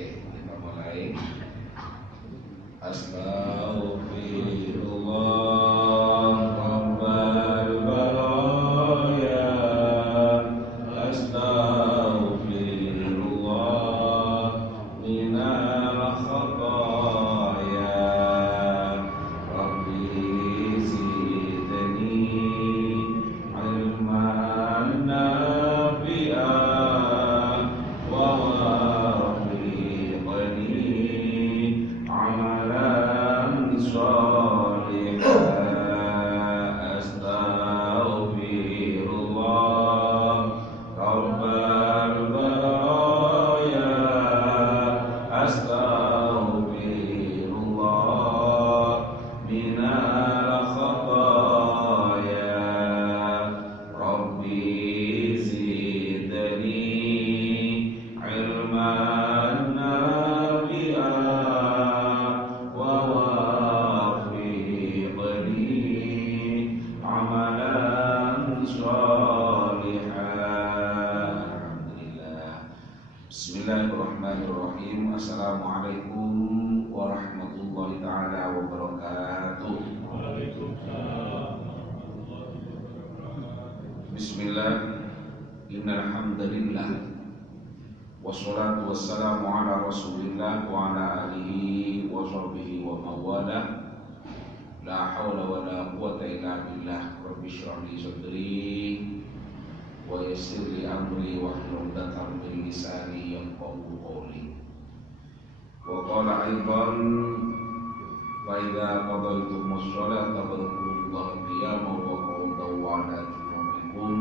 Oke, kita mulai. Astaghfirullah Rabbal baraya. Astaghfirullah minal khataya. Rabbi zidni ilman nafi'an wa wafiqni amalan sholihan. Astaghfirullah Rabbal baraya. Astaghfirullah minal khataya. Rabbi zidni ilman nafi'an wa wafiqni amalan sholihan. Alhamdulillah. Bismillahirrahmanirrahim. Assalamualaikum warahmatullahi ta'ala wabarakatuh. Bismillah. Innal hamdalillah. Wassalatu wassalamu ala Rasulillah wa ala alihi wa sahbihi wa mawalah. La haula wa la quwwata illa billah. Rabbi shrah li sadri wa yassir li amri wa hlul 'uqdatam min lisani yafqahu qawli. Wa qala aidan fa idza qadaytumus sholata fadhkurullaha qiyaman wa qu'udan wa 'ala junubikum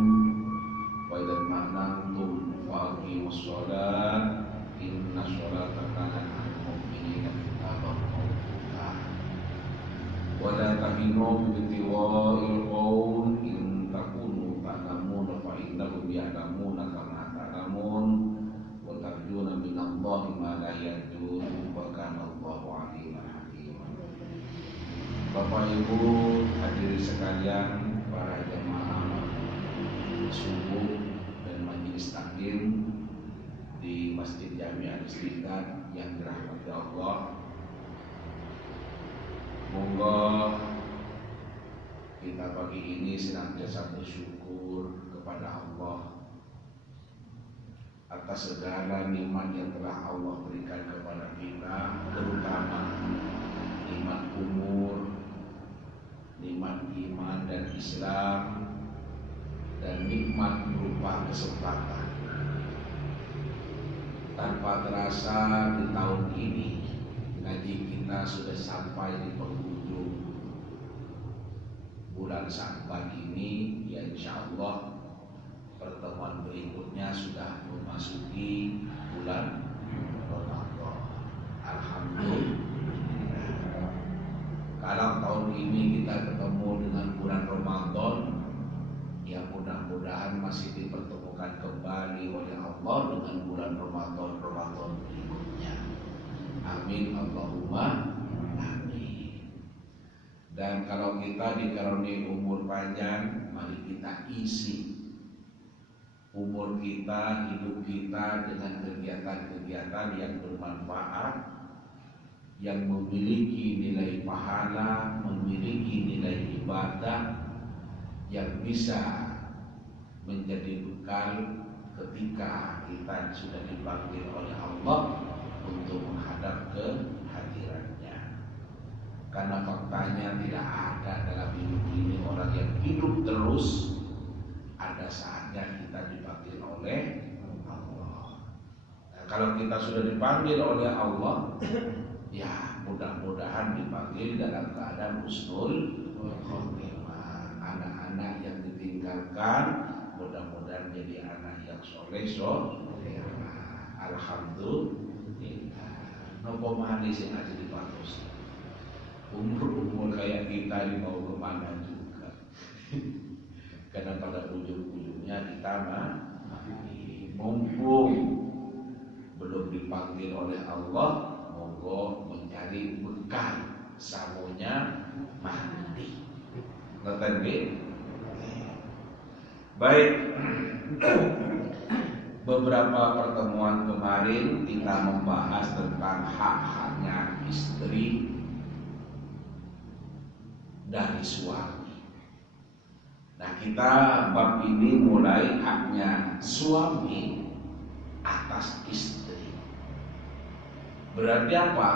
wa idza ma'nantum faqimus sholat inna sholata kanat 'alal mu'minina kitaban mawquta. Wa la tahinu bi ibtigha'il qawm in takunu ta'lamuna fa innahum ya'lamuna kama ta'lamun wa tarjuna minallahi ma la yarjun wa kana Allahu 'aliman hakiman. Bapak Ibu hadirin sekalian, para jemaah subuh dan majelis taklim di Masjid Jami' Al-Istiqlal yang dirahmati Allah. Monggo kita pagi ini senantiasa bersyukur kepada Allah atas segala nikmat yang telah Allah berikan kepada kita, terutama nikmat umur, nikmat iman dan Islam, dan nikmat berupa kesempatan. Tanpa terasa di tahun ini ngaji kita sudah sampai di penghujung bulan Sya'ban ini. Ya insya Allah pertemuan berikutnya sudah memasuki bulan Ramadan. Alhamdulillah. Kalau tahun ini kita ketemu dengan bulan Ramadan, ya mudah-mudahan masih dipertemukan kembali oleh Allah dengan bulan Ramadan berikutnya. Amin Allahumma amin. Dan kalau kita dikaruniai umur panjang, mari kita isi umur kita, hidup kita dengan kegiatan-kegiatan yang bermanfaat, yang memiliki nilai pahala, memiliki nilai ibadah, yang bisa menjadi bekal ketika kita sudah dipanggil oleh Allah untuk menghadap ke hadiratnya. Karena faktanya tidak ada dalam hidup ini orang yang hidup terus. Ada saatnya kita dipanggil oleh Allah. Nah, kalau kita sudah dipanggil oleh Allah, ya mudah-mudahan dipanggil dalam keadaan husnul khotimah. Anak-anak yang ditinggalkan mudah-mudahan jadi anak yang soleh. Alhamdulillah. Nopo manis yang aja dipatos. Umur kayak kita ini mau kemana juga. Karena pada ujung-ujungnya ditambah mumpung belum dipanggil oleh Allah, monggo mencari bekal samunya mandi. Ngerti nggih? Baik. Beberapa pertemuan kemarin kemarin kita membahas tentang hak-haknya istri dari suami. Nah, kita bab ini mulai haknya suami atas istri. Berarti apa?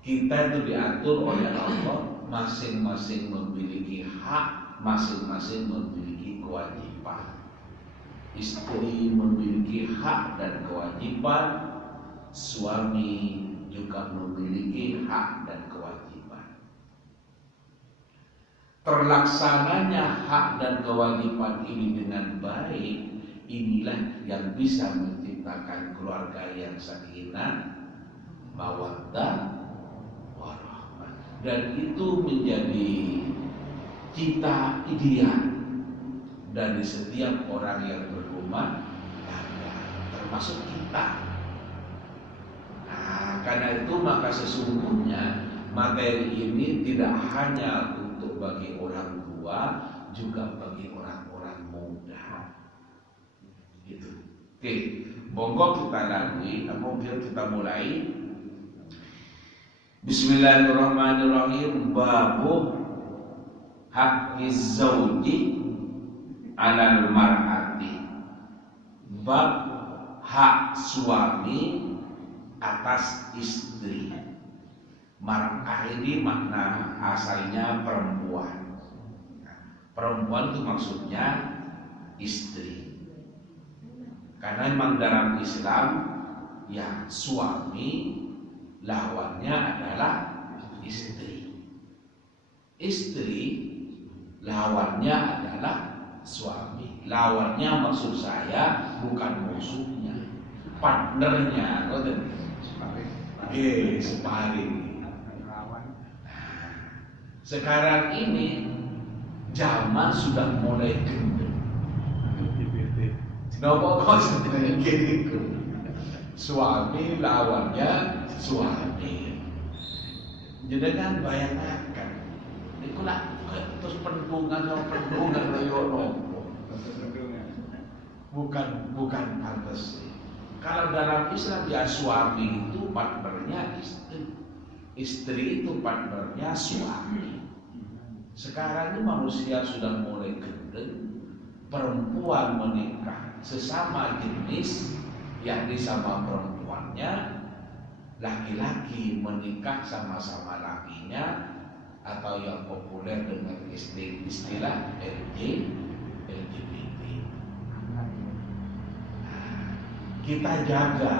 Kita itu diatur oleh Allah, masing-masing memiliki hak, masing-masing memiliki kewajiban. Istri memiliki hak dan kewajiban, suami juga memiliki hak dan kewajiban. Terlaksananya hak dan kewajiban ini dengan baik, inilah yang bisa menciptakan keluarga yang sakinah, mawaddah, warahmah. Dan itu menjadi cita ideal dari setiap orang yang berumah tangga, termasuk kita. Nah, karena itu maka sesungguhnya materi ini tidak hanya untuk bagi orang tua, juga bagi orang-orang muda. Gitu. Oke, monggo kita lalui, mungkin kita mulai. Bismillahirrahmanirrahim. Babu haqqiz zauji 'alal mar'ati. Bab hak suami atas istri. Mar'ah ini makna asalnya perempuan. Perempuan itu maksudnya istri. Karena memang dalam Islam ya suami lawannya adalah istri. Istri lawannya adalah suami. Lawannya maksud saya bukan musuhnya, partnernya. Sparring. Sekarang ini zaman sudah mulai gendeng. Nopo kok sedang gitu. Suami lawannya suami. Jadi kan bayangkan, ikulah terus pendungan layo nopo. Bukan pantas. Kalau dalam Islam ya suami itu partnernya istri, istri itu partnernya suami. Sekarang ini manusia sudah mulai gendeng, perempuan menikah sesama jenis, yakni sama perempuannya, laki-laki menikah sama-sama lakinya, atau yang populer dengan istilah LGBT. Kita jaga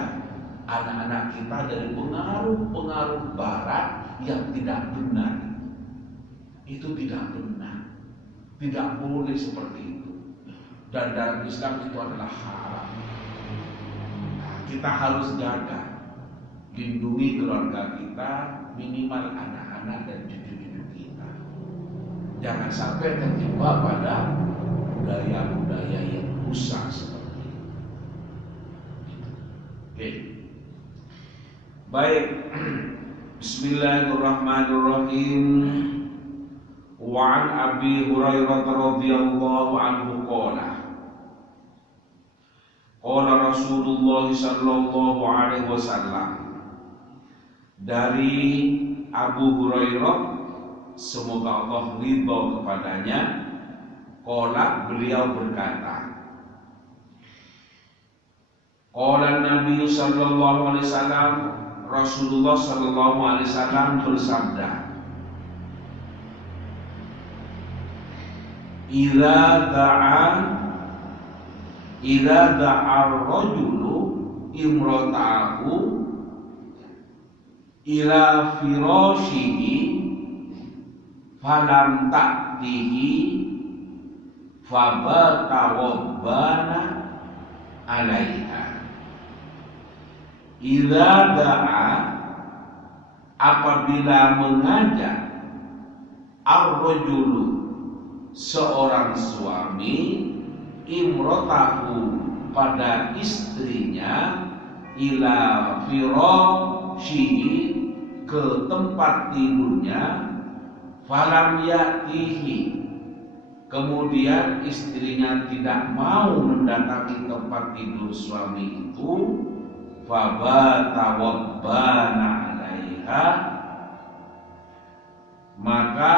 anak-anak kita dari pengaruh-pengaruh barat yang tidak benar. Itu tidak benar, tidak boleh seperti itu. Dan dalam Islam itu adalah haram. Kita harus jaga, lindungi keluarga kita, minimal anak-anak dan cucu-cucu kita. Jangan sampai terjebak pada budaya-budaya yang rusak seperti itu. Oke. Baik. Bismillahirrahmanirrahim. Wa an Abi Hurairah radhiyallahu anhu qala qala Rasulullah sallallahu alaihi wasallam. Dari Abu Hurairah, semoga Allah ridha kepadanya, qala, beliau berkata, qala Nabi sallallahu alaihi wasallam, Rasulullah sallallahu alaihi wasallam bersabda, Idza da'a ar-rajulu imratahu ila firashihi falam ta'tihi fabatawabbana 'alaiha. Idza da'a, apabila mengajak, ar-rajulu, seorang suami, imrotahu, pada istrinya, ila firashihi, ke tempat tidurnya, falam ya'tihi, kemudian istrinya tidak mau mendatangi tempat tidur suami itu, fabata wabbana 'alaiha, maka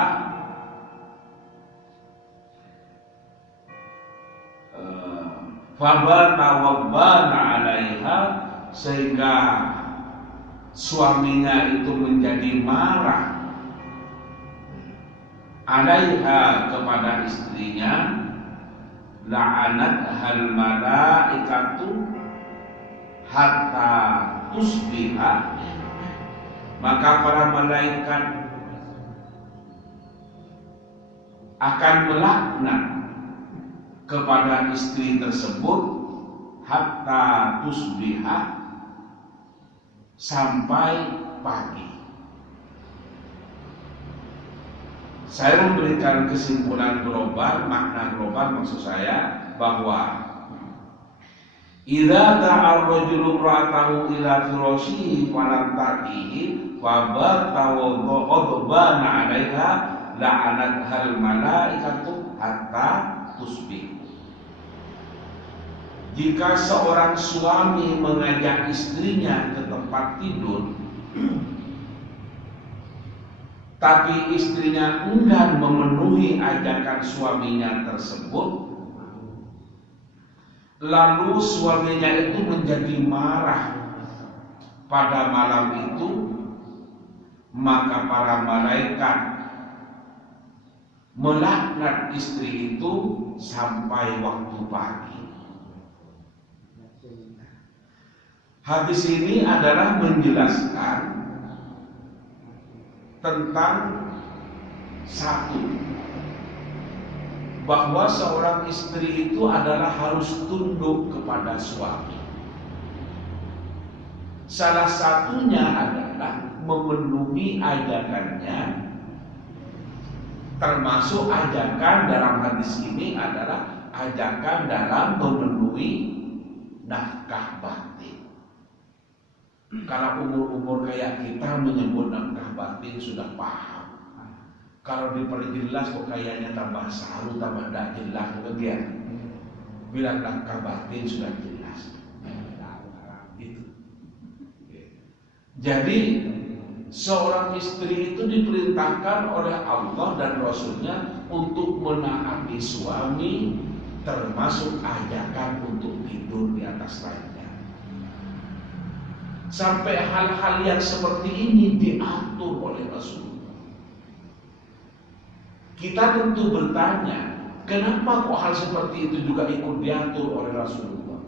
fabata wabbana 'alaiha, sehingga suaminya itu menjadi marah 'alaiha, kepada istrinya, la'anat hal malaikatu hatta tusbiha, maka para malaikat akan melaknat kepada istri tersebut hatta tusbiha, sampai pagi. Saya memberikan kesimpulan global, makna global maksud saya bahwa idza da'a ar-rajulu ra'atahu ila firashihi falam taqihi fabata ghadbana 'alaiha la'anat hal malaikatu hatta tusbih. Jika seorang suami mengajak istrinya ke tempat tidur, tapi istrinya enggan memenuhi ajakan suaminya tersebut, lalu suaminya itu menjadi marah pada malam itu, maka para malaikat melaknat istri itu sampai waktu pagi. Hadis ini adalah menjelaskan tentang satu, bahwa seorang istri itu adalah harus tunduk kepada suami. Salah satunya adalah memenuhi ajakannya, termasuk ajakan dalam hadis ini adalah ajakan dalam memenuhi nafkah batin. Kalau umur-umur kayak kita menyebut nafkah batin sudah paham. Kalau diperjelas kok kayaknya tambah saru, tambah tidak jelas begitu. Bilang nafkah batin sudah jelas. Itu. Jadi seorang istri itu diperintahkan oleh Allah dan Rasulnya untuk menaati suami, termasuk ajakan untuk tidur di atas ranjang. Sampai hal-hal yang seperti ini diatur oleh Rasulullah. Kita tentu bertanya, kenapa kok hal seperti itu juga ikut diatur oleh Rasulullah?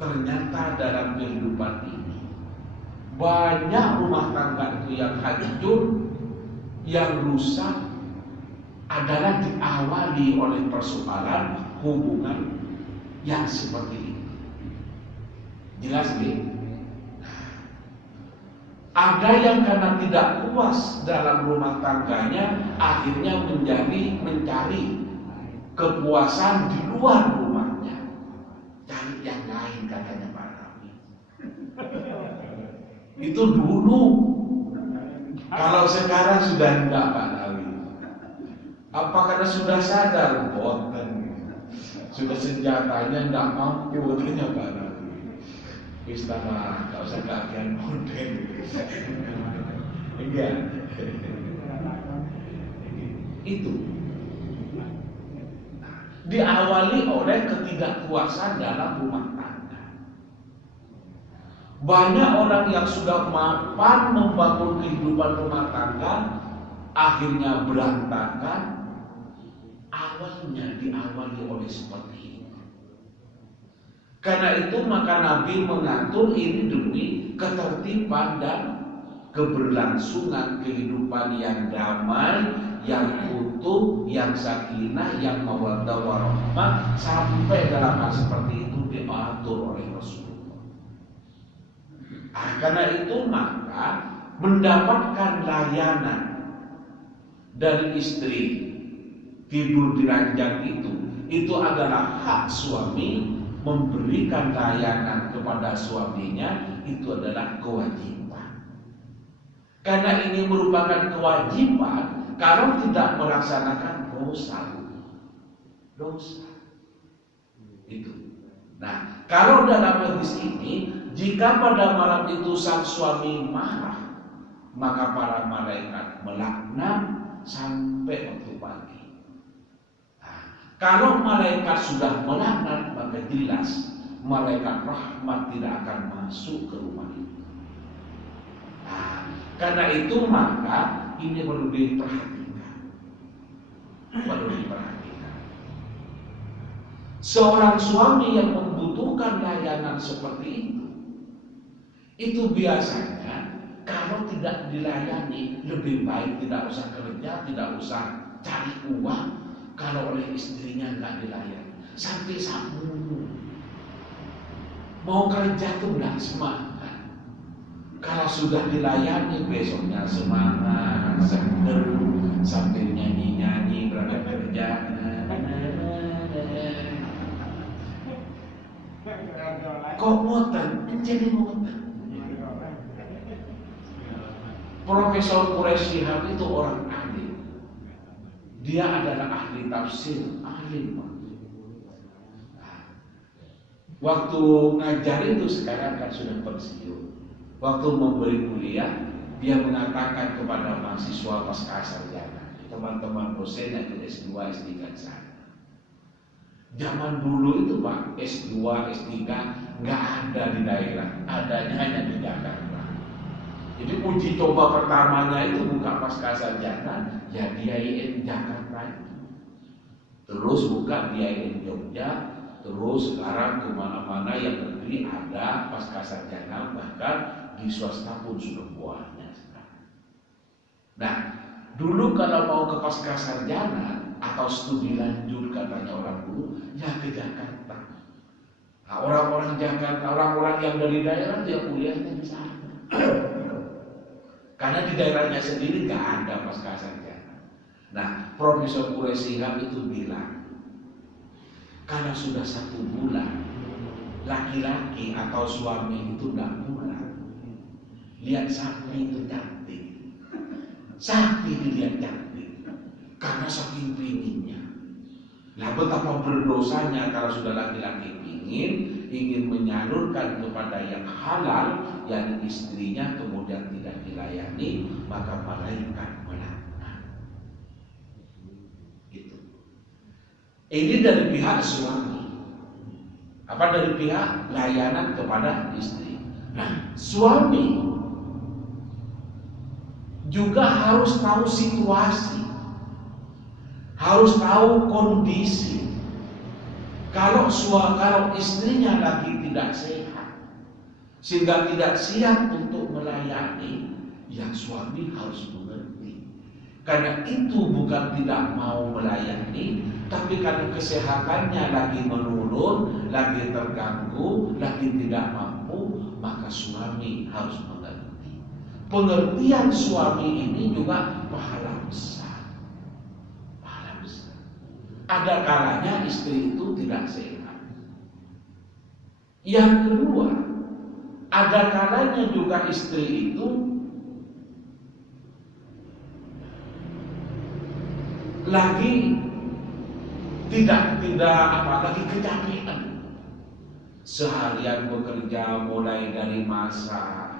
Ternyata dalam kehidupan ini banyak rumah tangga itu yang hancur, yang rusak adalah diawali oleh persoalan hubungan yang seperti ini. Jelas nih? Ada yang karena tidak puas dalam rumah tangganya, akhirnya mencari kepuasan di luar rumahnya. Cari yang lain, katanya Pak Nabi. Itu dulu. Kalau sekarang sudah enggak Pak Nabi. Apa karena sudah sadar? Boten. Sudah senjatanya enggak mampu, katanya Pak Nabi. Istana, tak usah kagian modern. Enggak. Itu diawali oleh ketidakpuasan dalam rumah tangga. Banyak orang yang sudah mapan membangun kehidupan rumah tangga, akhirnya berantakan. Awalnya diawali oleh seperti ini. Karena itu maka Nabi mengatur ini demi ketertiban dan keberlangsungan kehidupan yang damai, yang utuh, yang sakinah, yang mawaddah warahmah, sampai dalam hal seperti itu diatur oleh Rasulullah. Karena itu maka mendapatkan layanan dari istri tidur di ranjang itu adalah hak suami. Memberikan layanan kepada suaminya itu adalah kewajiban. Karena ini merupakan kewajiban, kalau tidak melaksanakan dosa. Itu. Nah, kalau dalam hadis ini Jika pada malam itu sang suami marah, maka para malaikat melaknat sampai waktu pagi. Nah, kalau malaikat sudah melaknat, maka jelas malaikat rahmat tidak akan masuk ke rumah itu. Nah, karena itu maka ini perlu diperhatikan. Seorang suami yang membutuhkan layanan seperti itu biasanya kalau tidak dilayani, lebih baik tidak usah kerja, tidak usah cari uang. Kalau oleh istrinya nggak dilayani, sampai sabun mau kerja tuh nggak semangat. Kalau sudah dilayani besoknya semangat, seger, sambil nyanyi-nyanyi berangkat kerja. Kok ngoten, jadi ngoten. Profesor Quraisy Shihab itu orang ahli. Dia adalah ahli tafsir, ahli. Waktu ngajar itu sekarang kan sudah pensiun. Waktu memberi kuliah, dia mengatakan kepada mahasiswa pasca sarjana, teman-teman dosen yang S2, S3 di sana. Zaman dulu itu Pak, S2, S3 nggak ada di daerah, adanya hanya di Jakarta. Jadi uji coba pertamanya itu buka pasca sarjana, ya di IAIN Jakarta itu. Terus buka di IAIN Jogja, terus sekarang kemana-mana yang negeri ada pasca sarjana, bahkan di swasta pun sudah banyak sekarang. Nah, dulu kalau mau ke pasca sarjana atau studi lanjut katanya orang dulu, ya ke Jakarta. Nah, orang-orang Jakarta, orang-orang yang dari daerah dia kuliahnya di sana. Karena di daerahnya sendiri nggak ada pasca sarjana. Nah, Profesor Quraisy Shihab itu bilang, kalau sudah 1 bulan laki-laki atau suami itu nggak pulang, lihat sapi itu cantik, sapi dilihat cantik, karena saking pinginnya. Nah, betapa berdosanya kalau sudah laki-laki ingin menyalurkan kepada yang halal, yang istrinya kemudian tidak dilayani, maka malaikat melaknat. Itu. Ini dari pihak suami. Apa dari pihak layanan kepada istri. Nah, suami juga harus tahu situasi, harus tahu kondisi. Kalau istrinya lagi tidak sehat, sehingga tidak siap untuk melayani, ya suami harus mengerti. Karena itu bukan tidak mau melayani, tapi karena kesehatannya lagi menurun, lagi terganggu, lagi tidak mampu, maka suami harus mengerti. Pengertian suami ini juga pahala besar. Ada kalanya istri itu tidak sehat. Yang kedua, ada kalanya juga istri itu lagi lagi kecapean. Seharian bekerja mulai dari masak,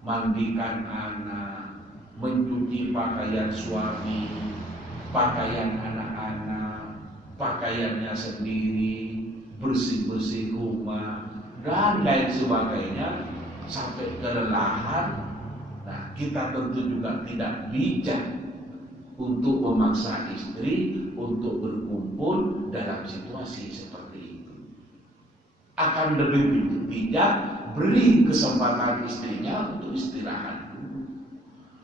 mandikan anak, mencuci pakaian suami, pakaian anak-anak, pakaiannya sendiri, bersih-bersih rumah, dan lain sebagainya, sampai kelelahan. Nah, kita tentu juga tidak bijak untuk memaksa istri untuk berkumpul dalam situasi seperti itu. Akan lebih bijak beri kesempatan istrinya untuk istirahat dulu.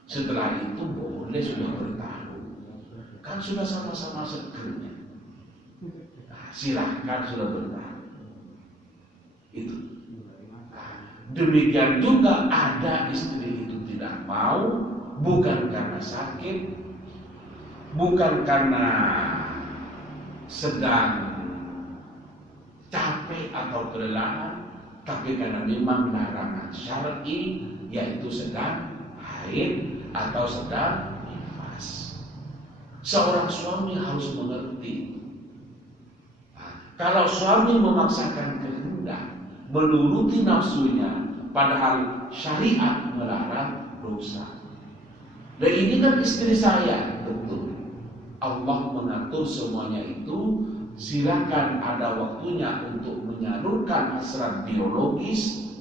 Setelah itu boleh sudah bertaruh, kan sudah sama-sama segernya. Silahkan sudah bertahan. Itu. Demikian juga ada istri itu tidak mau, bukan karena sakit, bukan karena sedang capek atau kelelahan, tapi karena memang larangan syar'i, yaitu sedang haid atau sedang nifas. Seorang suami harus mengerti. Kalau suami memaksakan kehendak menuruti nafsunya, padahal syariat melarang dosa. Dan ini kan istri saya, betul. Allah mengatur semuanya itu. Silakan ada waktunya untuk menyalurkan hasrat biologis,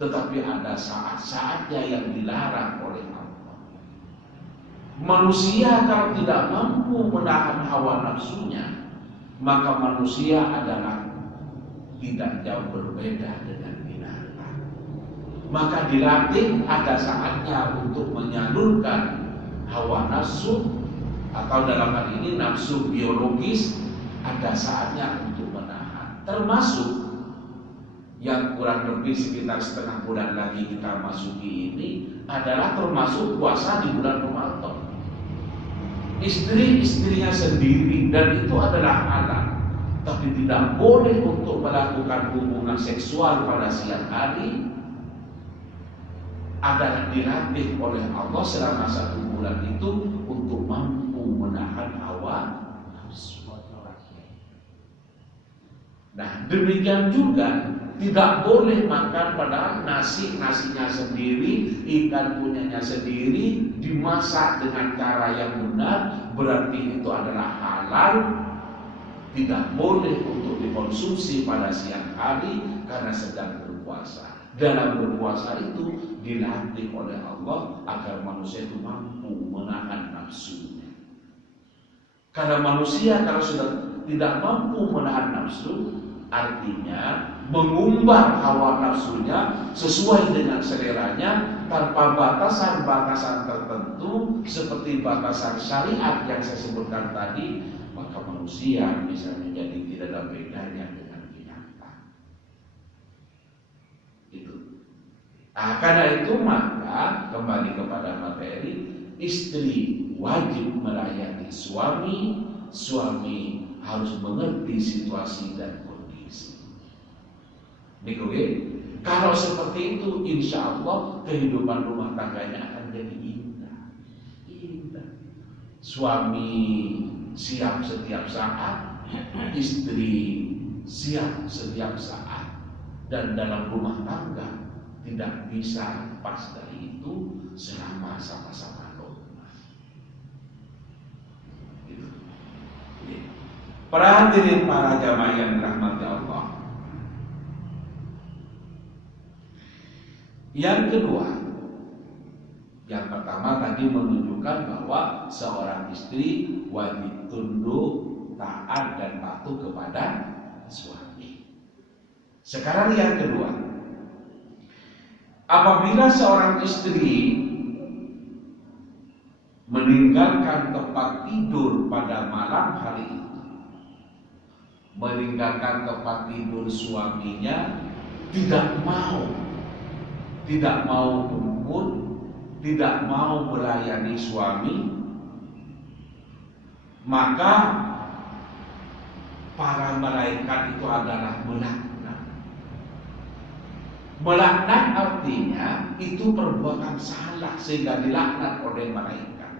tetapi ada saat-saatnya yang dilarang oleh Allah. Manusia kalau tidak mampu menahan hawa nafsunya, maka manusia adalah tidak jauh berbeda dengan binatang. Maka dilatih ada saatnya untuk menyalurkan hawa nafsu, atau dalam hal ini nafsu biologis, ada saatnya untuk menahan. Termasuk yang kurang lebih sekitar setengah bulan lagi kita masuki ini adalah termasuk puasa di bulan Ramadan. Istri-istrinya sendiri, dan itu adalah halal, tapi tidak boleh untuk melakukan hubungan seksual pada siang hari, adalah dilatih oleh Allah selama 1 bulan itu untuk mampu menahan hawa nafsu. Nah, demikian juga tidak boleh makan padahal nasinya sendiri, ikan punyanya sendiri, dimasak dengan cara yang benar, berarti itu adalah halal. Tidak boleh untuk dikonsumsi pada siang hari karena sedang berpuasa. Dalam berpuasa itu dilatih oleh Allah agar manusia itu mampu menahan nafsunya. Karena manusia kalau sudah tidak mampu menahan nafsu, artinya mengumbar hawa nafsunya sesuai dengan seleranya tanpa batasan-batasan tertentu seperti batasan syariat yang saya sebutkan tadi, maka manusia bisa menjadi tidak ada bedanya dengan binatang. Itu. Nah, karena itu maka kembali kepada materi, istri wajib melayani suami, suami harus mengerti situasi dan kondisi. Kalau seperti itu, insya Allah kehidupan rumah tangganya akan jadi indah. Suami siap setiap saat, istri siap setiap saat, dan dalam rumah tangga tidak bisa lepas dari itu selama sama-sama normal. Gitu. Para hadirin para jamaah yang dirahmati Allah. Yang kedua, yang pertama tadi menunjukkan bahwa seorang istri wajib tunduk, taat dan patuh kepada suami. Sekarang yang kedua, apabila seorang istri meninggalkan tempat tidur pada malam hari itu, meninggalkan tempat tidur suaminya, tidak mau kumpul, tidak mau melayani suami, maka para malaikat itu adalah melaknat. Melaknat artinya itu perbuatan salah sehingga dilaknat oleh malaikat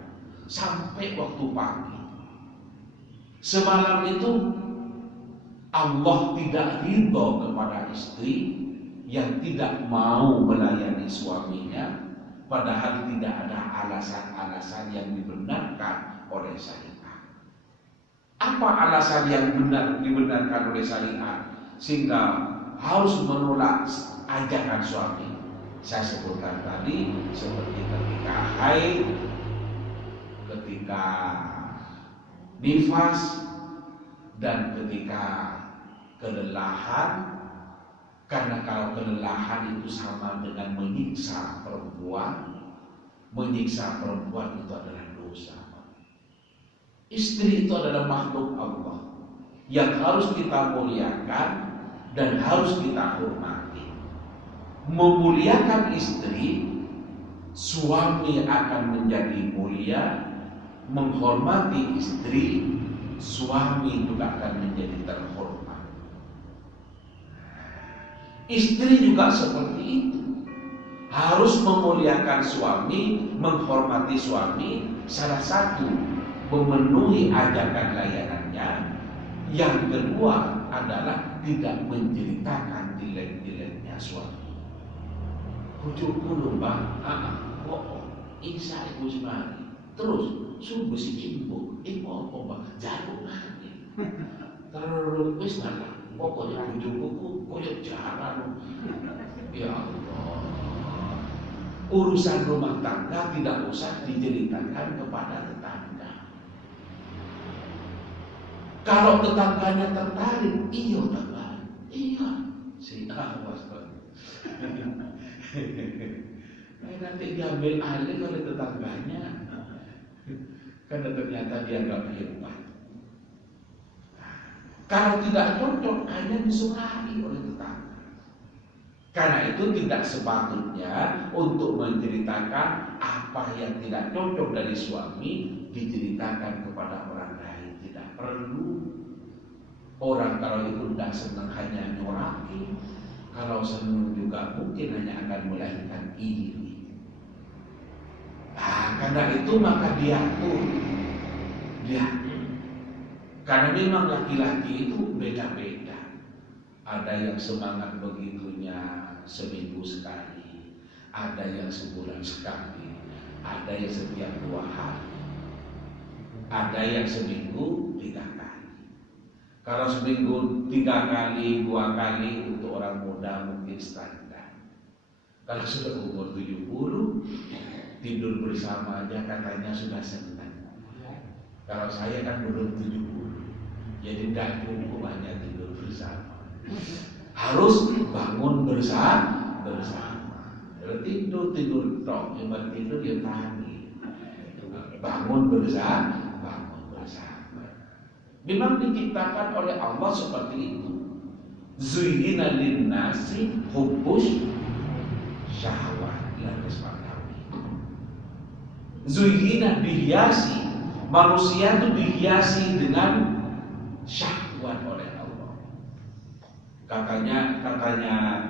sampai waktu pagi. Semalam itu Allah tidak ridho kepada istri yang tidak mau melayani suaminya, padahal tidak ada alasan-alasan yang dibenarkan oleh syariat. Apa alasan yang dibenarkan oleh syariat sehingga harus menolak ajakan suami? Saya sebutkan tadi, seperti ketika haid, ketika nifas, dan ketika kelelahan. Karena kalau kelelahan itu sama dengan menyiksa perempuan, menyiksa perempuan itu adalah dosa. Istri itu adalah makhluk Allah yang harus kita muliakan dan harus kita hormati. Memuliakan istri, suami akan menjadi mulia. Menghormati istri, suami juga akan menjadi terhormat. Istri juga seperti itu, harus memuliakan suami, menghormati suami. Salah satu memenuhi ajakan layanannya. Yang kedua adalah tidak menceritakan jelek-jelek suami. Bojoku lho Mbak, kok isa iku semari. Terus sumber si cimbuk, iku apa Mbak? Jaruk nangis. Terus wis malah pokoknya bojoku koyo jaran. Ya Allah. Urusan rumah tangga tidak usah diceritakan kepada tetangga. Kalau tetangganya tertarik, iya teman, iya. Si awas nanti diambil alih oleh tetangganya, karena ternyata dia nggak hebat. Kalau tidak cocok, hanya disukai oleh tetangga. Karena itu tidak sepatutnya untuk menceritakan apa yang tidak cocok dari suami diceritakan kepada orang lain. Tidak perlu. Orang kalau itu tidak senang hanya nyoraki, kalau senang juga mungkin hanya akan melahirkan iri. Karena itu maka diatur. Karena memang laki-laki itu beda-beda. Ada yang semangat begitunya seminggu sekali, ada yang sebulan sekali, ada yang setiap 2 hari, ada yang seminggu 3 kali. Kalau seminggu 3 kali, 2 kali untuk orang muda mungkin standar. Kalau sudah umur 70, tidur bersama aja katanya sudah senang. Kalau saya kan belum 70, jadi tidak cukup hanya tidur bersama. Harus bangun bersama. Kalau tidur tok, yang tidur ya tani. Bangun bersama. Memang diciptakan oleh Allah seperti itu. Zuyyina lin-nasi hubbus syahwat. Zuyyina dihiasi, manusia itu dihiasi dengan syahwat oleh Allah. Katanya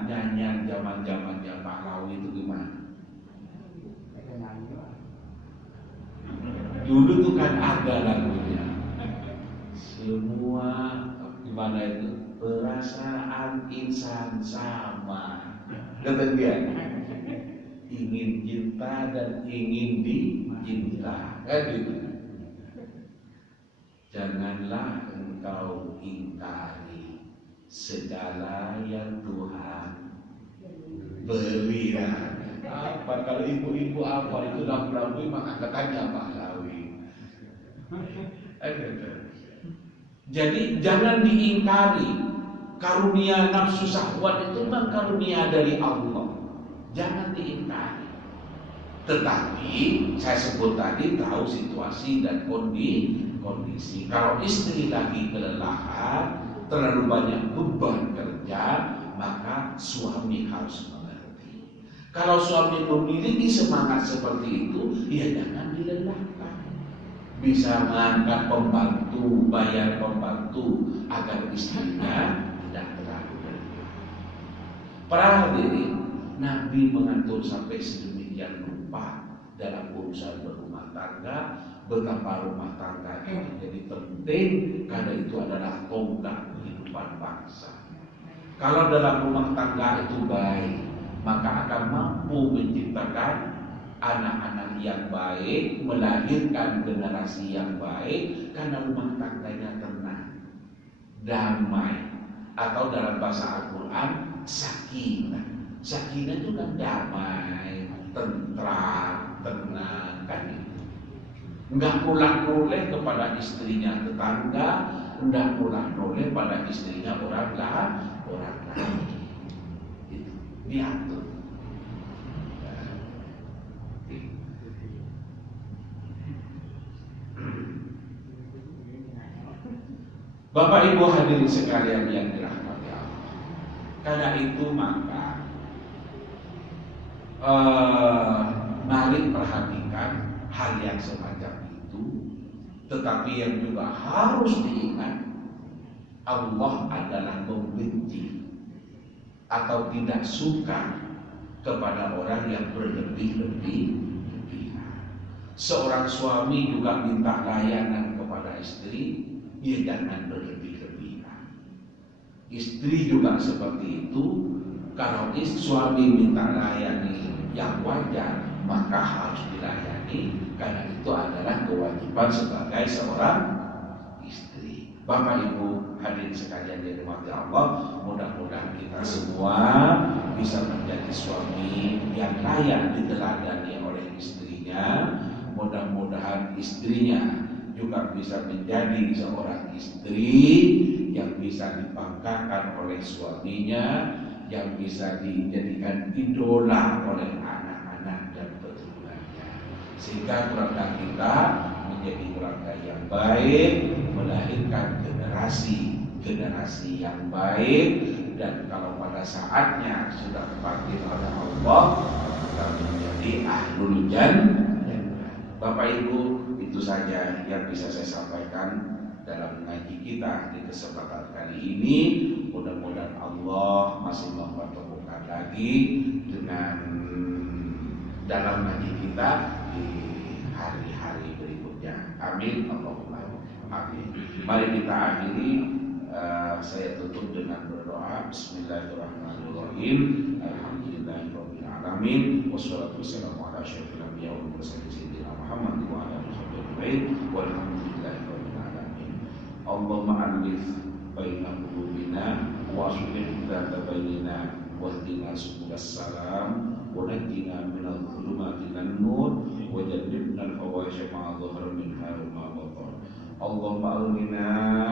nyanyian zaman-zamannya Pak Lawi itu gimana? Dulu tuh kan ada lagunya. Semua gimana itu? Perasaan insan sama. Kata dia, ingin cinta dan ingin dicinta. Gitu. Janganlah engkau ingkari segala yang Tuhan beri. Apa kalau ibu-ibu apa itu lagu-lagu memang angkatannya Pak Lawi. Jadi jangan diingkari. Karunia nafsu syahwat itu memang karunia dari Allah. Jangan diingkari. Tetapi saya sebut tadi tahu situasi dan kondisi. Kalau istri lagi kelelahan, terlalu banyak beban kerja, maka suami harus mengerti. Kalau suami memiliki semangat seperti itu, ya jangan dilelahkan. Bisa mengangkat pembantu, bayar pembantu agar istrinya tidak terlalu berlebihan. Para hadirin, Nabi mengatur sampai sedemikian rupa dalam urusan berumah tangga, betapa rumah tangga itu menjadi penting karena itu adalah tonggak kehidupan bangsa. Kalau dalam rumah tangga itu baik, maka akan mampu menciptakan anak-anak yang baik, melahirkan generasi yang baik karena rumah tangganya tenang, damai, atau dalam bahasa Al-Quran sakinah. Sakinah itu kan damai, tentram, tenang, kan itu. Enggak pulang-pulang kepada istrinya tetangga, enggak pulang-pulang pada istrinya orang lain. Itu diatur. Bapak Ibu hadirin sekalian yang dirahmati Allah. Karena itu maka mari perhatikan hal yang semacam itu. Tetapi yang juga harus diingat, Allah adalah membenci atau tidak suka kepada orang yang berlebih-lebihan. Seorang suami juga minta layanan kepada istri, dia jangan berlebih-lebihan. Istri juga seperti itu, Kalau suami minta layani yang wajar, maka harus dilayani, karena itu adalah kewajiban sebagai seorang istri. Bapak Ibu hadirin sekalian yang dirahmati Allah, mudah-mudahan kita semua bisa menjadi suami yang layak diteladani oleh istrinya. Mudah-mudahan istrinya juga bisa menjadi seorang istri yang bisa dibanggakan oleh suaminya, yang bisa dijadikan idola oleh anak-anak dan keturunannya, sehingga keluarga kita menjadi keluarga yang baik, melahirkan generasi yang baik, dan kalau pada saatnya sudah dipanggil oleh Allah, kita menjadi ahlul jannah. Bapak Ibu, itu saja yang bisa saya sampaikan dalam ngaji kita di kesempatan kali ini. Mudah-mudahan Allah masih mempertemukan lagi dengan dalam ngaji kita di hari-hari berikutnya. Amin. Allahumma amin. Mari kita akhiri. Saya tutup dengan berdoa. Bismillahirrahmanirrahim. Alhamdulillahirabbil alamin. Wassalatu wassalamu ala asyrofil anbiya'i wal mursalin sayyidina Muhammad wa ala alihi wasallam. Walhamdulillahirabbil alamin. Allahumma alif baina qulubina wa aslih dzata bainina wahdina subulas salam wa najjina minadh dhulumati ilan nur wa jannibna al-fawahisha ma dhahara minha wa ma batan. Allahumma aghnina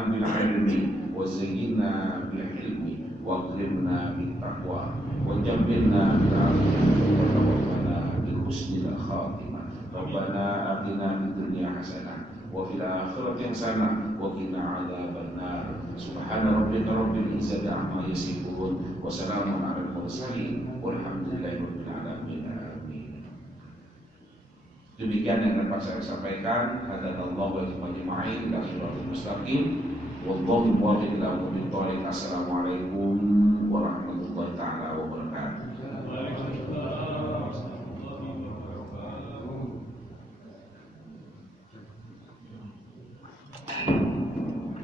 bil ilmi wa zayyinna bil hilmi wa akrimna bit taqwa wa jambilna bil afiyati wa tawaffana bil husnil khatimah. Rabbana atina fid dunya hasanah wa fil akhirati hasanah wa qina adzabannar. Subhana rabbika rabbil izzati amma yasifun wa salamun alal mursalin walhamdulillahi rabbil alamin. Amin. Demikian yang dapat saya sampaikan. Hadanallahu wa iyyakum ajma'in ila shiratal mustaqim. Wallahu muwaffiq ila aqwamit thoriq. Assalamualaikum warahmatullahi taala wabarakatuh.